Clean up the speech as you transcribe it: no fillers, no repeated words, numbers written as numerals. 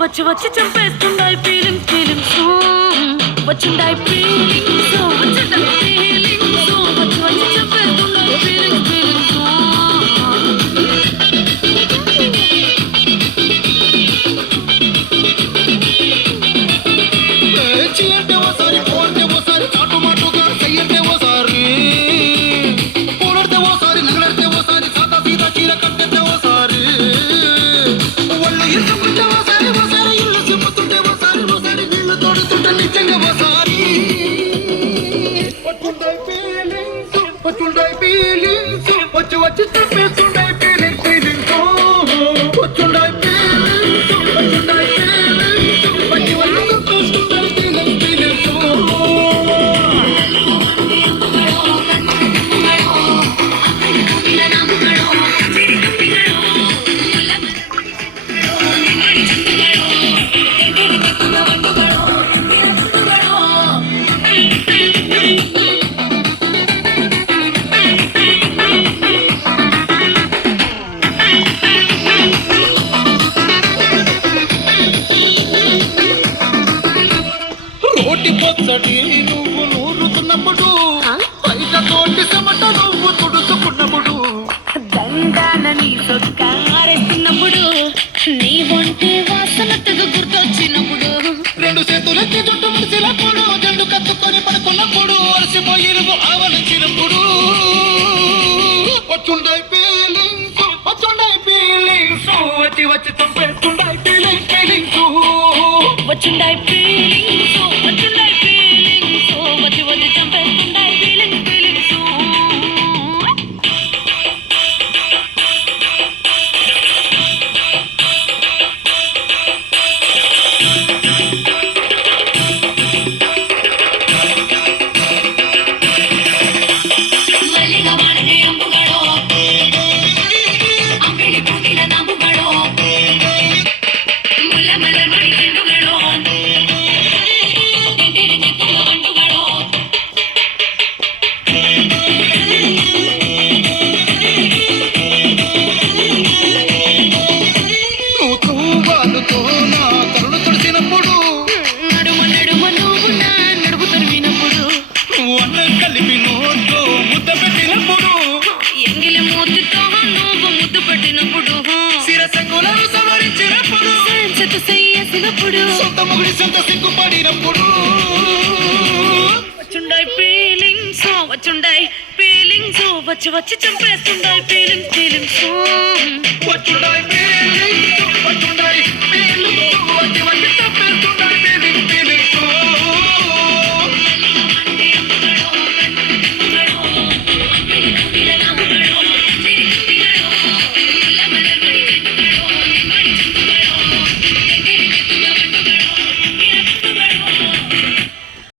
వచ్చి వచ్చి చంపేస్తుండాయి feelings వచ్చిండాయి feelings వచ్చిండాయి feelings వచ్చి వచ్చి చంపేస్తుండాయి ఫీలింగ్స్ అంటే ఓసారి పోతే ఓసారి చాటు మాటుగా చెయ్యంటే ఓసారి పూలడితే ఓసారి నగలడితే ఓసారి సాదా సీదా చీర కట్టేస్తే ఓసారి వాళ్ళు ఇరుకుంటే ఓసారి ఓసారి ఇల్లు చెప్పుతుంటే ఓసారి ఓసారి నీళ్లు తోడుతుంటే నిజంగా ఓసారి వచ్చుండాయి ఫీలింగ్స్ వచ్చి వచ్చి చెప్పేస్తుండాయి ఫీలింగ్స్ వచ్చుండాయి ఫీలింగ్స్ వచ్చుండాయి ఫీలింగ్స్ వచ్చి వచ్చి చెప్పేస్తుండాయి రోటి పొచ్చటి నువ్వు నూరుతున్నప్పుడు బయట తోటి చెమట నువ్వు తుడుచుకున్నప్పుడు దండానని సొక్కారెత్తినప్పుడు నీ ఒంటి వాసన తెగ గుర్తొచ్చినప్పుడు రెండు చేతులెత్తి జుట్టు ముడిసినప్పుడు జండు కత్తుకొని పడుకున్నప్పుడు అలసిపోయి నువ్వు ఆవలించినప్పుడు వచ్చుండాయి ఫీలింగ్స్ వచ్చి వచ్చి చంపేస్తుండాయి ఫీలింగ్స్ వచ్చిండాయి ఫీలింగ్స్ వచ్చిండాయి ఫీలింగ్స్ వచ్చి వచ్చి చంపేస్తుండాయి ఫీలింగ్స్ సొంత ముగిడి సొంత సిగ్గుపడినప్పుడు వచ్చుండాయి ఫీలింగ్స్ వచ్చుండాయి ఫీలింగ్స్ వచ్చి వచ్చి చంపేస్తుండాయి ఫీలింగ్స్ వచ్చుండాయి ఫీలింగ్స్ వచ్చుండాయి ఫీలింగ్స్ వచ్చి వచ్చి